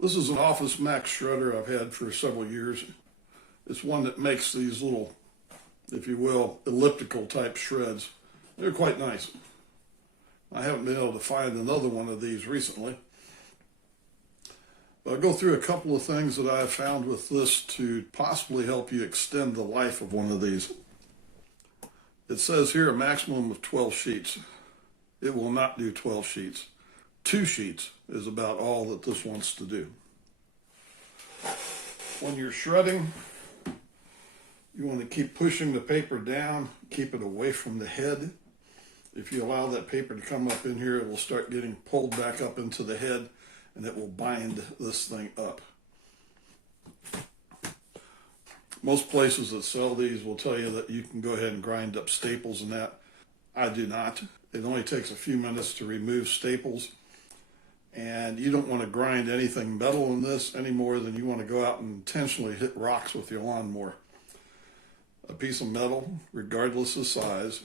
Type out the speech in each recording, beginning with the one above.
This is an Office Max shredder I've had for several years. It's one that makes these little, if you will, elliptical type shreds. They're quite nice. I haven't been able to find another one of these recently. But I'll go through a couple of things that I've found with this to possibly help you extend the life of one of these. It says here a maximum of 12 sheets. It will not do 12 sheets. 2 sheets is about all that this wants to do. When you're shredding, you want to keep pushing the paper down, keep it away from the head. If you allow that paper to come up in here, it will start getting pulled back up into the head and it will bind this thing up. Most places that sell these will tell you that you can go ahead and grind up staples and that. I do not. It only takes a few minutes to remove staples. And you don't want to grind anything metal in this any more than you want to go out and intentionally hit rocks with your lawnmower. A piece of metal, regardless of size,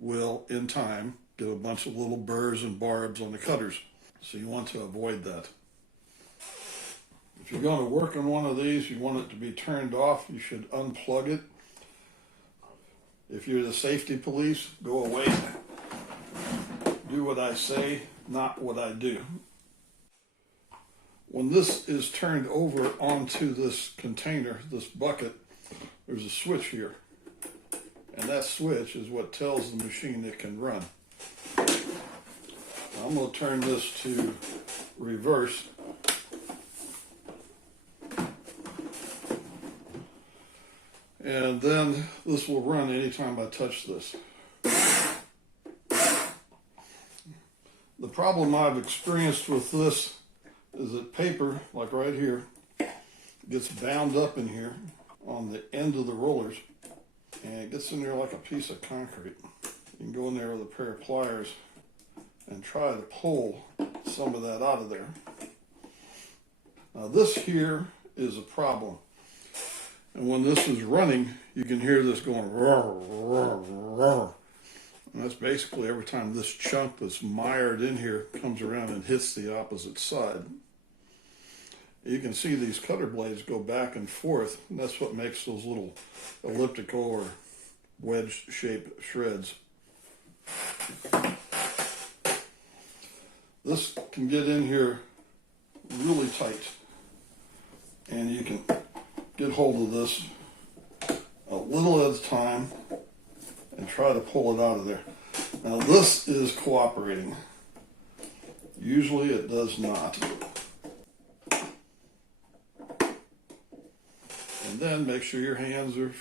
will, in time, get a bunch of little burrs and barbs on the cutters. So you want to avoid that. If you're going to work on one of these, you want it to be turned off. You should unplug it. If you're the safety police, go away. Do what I say, not what I do. When this is turned over onto this container, this bucket, there's a switch here. And that switch is what tells the machine it can run. I'm going to turn this to reverse. And then this will run anytime I touch this. The problem I've experienced with this is that paper, like right here, gets bound up in here on the end of the rollers, and it gets in there like a piece of concrete. You can go in there with a pair of pliers and try to pull some of that out of there. Now this here is a problem. And when this is running, you can hear this going roar, roar, roar. And that's basically every time this chunk that's mired in here comes around and hits the opposite side. You can see these cutter blades go back and forth, and that's what makes those little elliptical or wedge-shaped shreds. This can get in here really tight, and you can get hold of this a little at a time and try to pull it out of there. Now this is cooperating. Usually it does not. And then make sure your hands are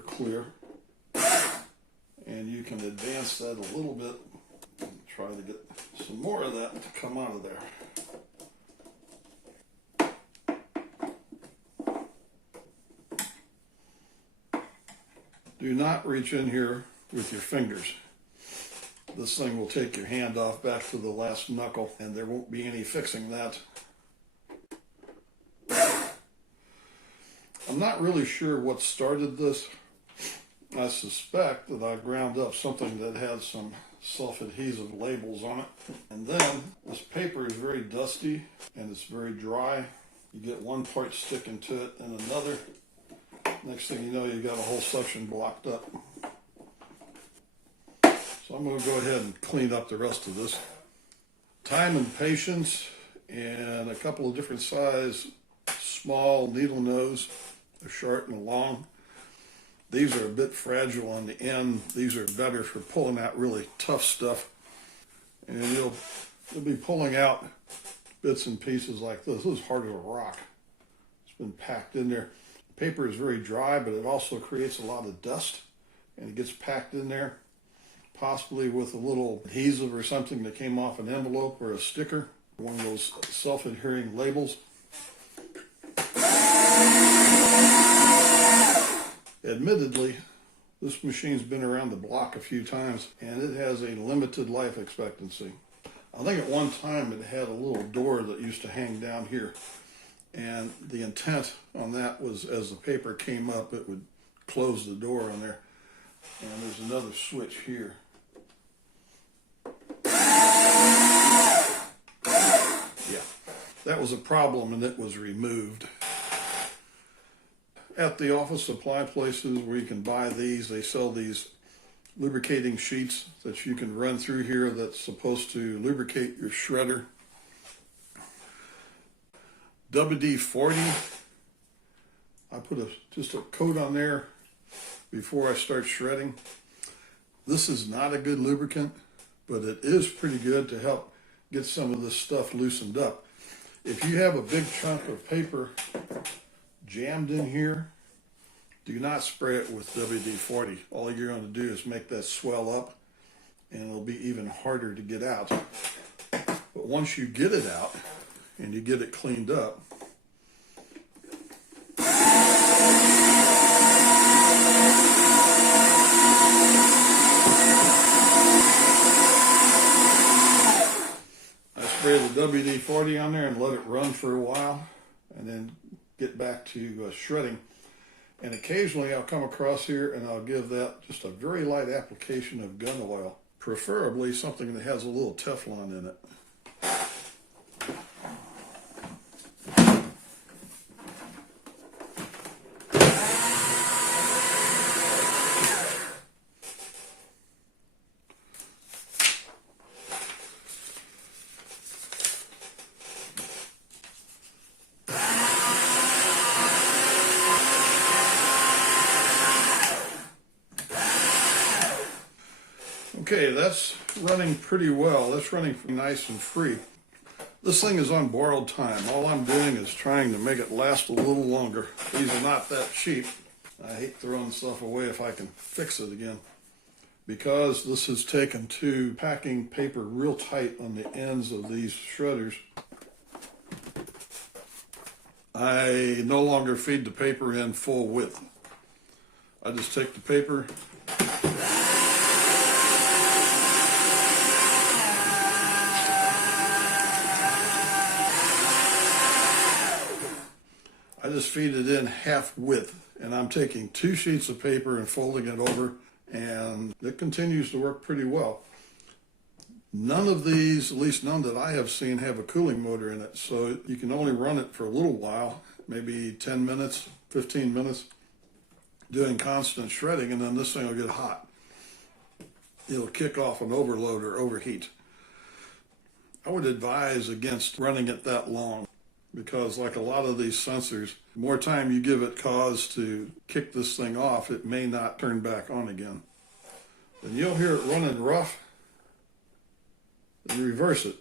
clear, and you can advance that a little bit and try to get some more of that to come out of there. Do not reach in here with your fingers. This thing will take your hand off back to the last knuckle, and there won't be any fixing that. I'm not really sure what started this. I suspect that I ground up something that had some self-adhesive labels on it. And then this paper is very dusty and it's very dry. You get one part sticking to it and another. Next thing you know, you got a whole section blocked up. So I'm going to go ahead and clean up the rest of this. Time and patience and a couple of different size small needle nose, a short and a long. These are a bit fragile on the end. These are better for pulling out really tough stuff. And you'll be pulling out bits and pieces like this. This is hard as a rock. It's been packed in there. Paper is very dry, but it also creates a lot of dust, and it gets packed in there, possibly with a little adhesive or something that came off an envelope or a sticker, one of those self-adhering labels. Admittedly, this machine's been around the block a few times, and it has a limited life expectancy. I think at one time it had a little door that used to hang down here, and the intent on that was as the paper came up, it would close the door on there. And there's another switch here. Yeah, that was a problem and it was removed. At the office supply places where you can buy these, they sell these lubricating sheets that you can run through here that's supposed to lubricate your shredder. WD-40, I put just a coat on there before I start shredding. This is not a good lubricant, but it is pretty good to help get some of this stuff loosened up. If you have a big chunk of paper jammed in here, do not spray it with WD-40. All you're going to do is make that swell up, and it'll be even harder to get out. But once you get it out and you get it cleaned up, spray the WD-40 on there and let it run for a while, and then get back to shredding. And occasionally I'll come across here and I'll give that just a very light application of gun oil, preferably something that has a little Teflon in it. Okay, that's running pretty well. That's running nice and free. This thing is on borrowed time. All I'm doing is trying to make it last a little longer. These are not that cheap. I hate throwing stuff away if I can fix it again. Because this is taken to packing paper real tight on the ends of these shredders, I no longer feed the paper in full width. I just take the paper, I just feed it in half width, and I'm taking 2 sheets of paper and folding it over, and it continues to work pretty well. None of these, at least none that I have seen, have a cooling motor in it, so you can only run it for a little while, maybe 10 minutes, 15 minutes, doing constant shredding, and then this thing will get hot. It'll kick off an overload or overheat. I would advise against running it that long, because like a lot of these sensors, the more time you give it cause to kick this thing off, it may not turn back on again. Then you'll hear it running rough, and reverse it.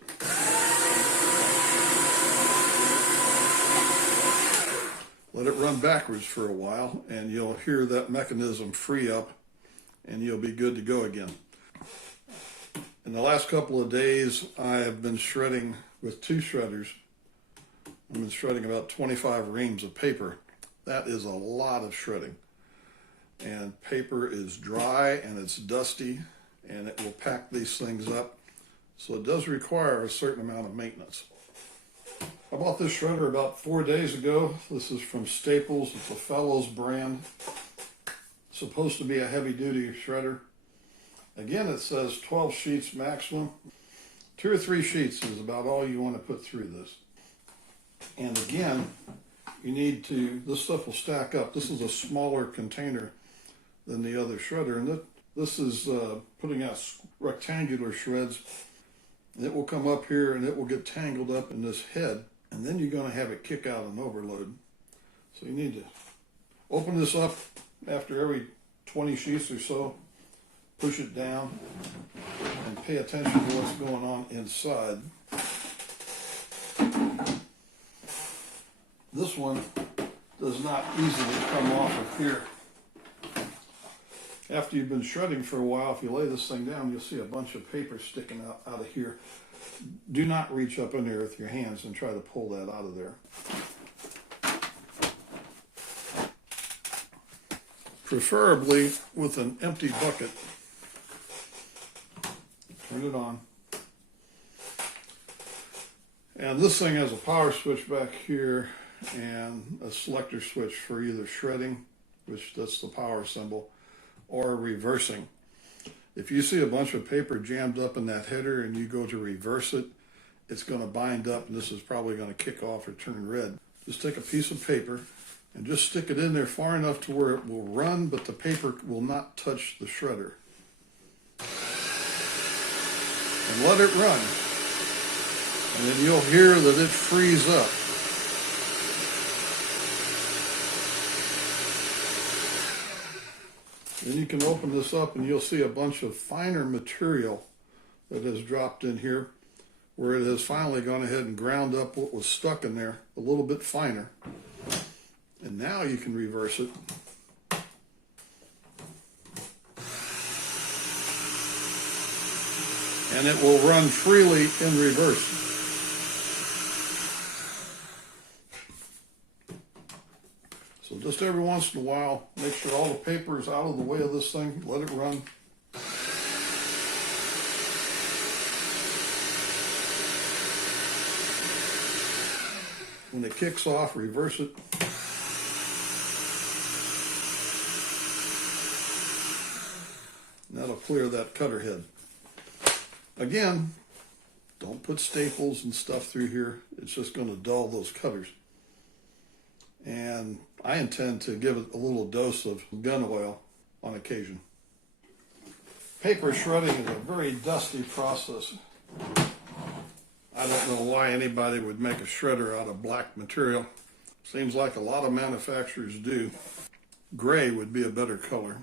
Let it run backwards for a while, and you'll hear that mechanism free up, and you'll be good to go again. In the last couple of days, I have been shredding with 2 shredders. I've been shredding about 25 reams of paper. That is a lot of shredding. And paper is dry and it's dusty, and it will pack these things up. So it does require a certain amount of maintenance. I bought this shredder about 4 days ago. This is from Staples. It's a Fellows brand. It's supposed to be a heavy-duty shredder. Again, it says 12 sheets maximum. 2 or 3 sheets is about all you want to put through this. And again, you need to, this stuff will stack up. This is a smaller container than the other shredder, and this is putting out rectangular shreds. It will come up here and it will get tangled up in this head, and then you're going to have it kick out an overload. So you need to open this up after every 20 sheets or so, push it down, and pay attention to what's going on inside. This one does not easily come off of here. After you've been shredding for a while, if you lay this thing down, you'll see a bunch of paper sticking out of here. Do not reach up in there with your hands and try to pull that out of there. Preferably with an empty bucket. Turn it on. And this thing has a power switch back here and a selector switch for either shredding, which that's the power symbol, or reversing. If you see a bunch of paper jammed up in that header and you go to reverse it, it's going to bind up, and this is probably going to kick off or turn red. Just take a piece of paper and just stick it in there far enough to where it will run, but the paper will not touch the shredder. And let it run. And then you'll hear that it frees up. Then you can open this up and you'll see a bunch of finer material that has dropped in here, where it has finally gone ahead and ground up what was stuck in there a little bit finer. And now you can reverse it. And it will run freely in reverse. So just every once in a while, make sure all the paper is out of the way of this thing. Let it run. When it kicks off, reverse it. And that'll clear that cutter head. Again, don't put staples and stuff through here. It's just going to dull those cutters. And I intend to give it a little dose of gun oil on occasion. Paper shredding is a very dusty process. I don't know why anybody would make a shredder out of black material. Seems like a lot of manufacturers do. Gray would be a better color.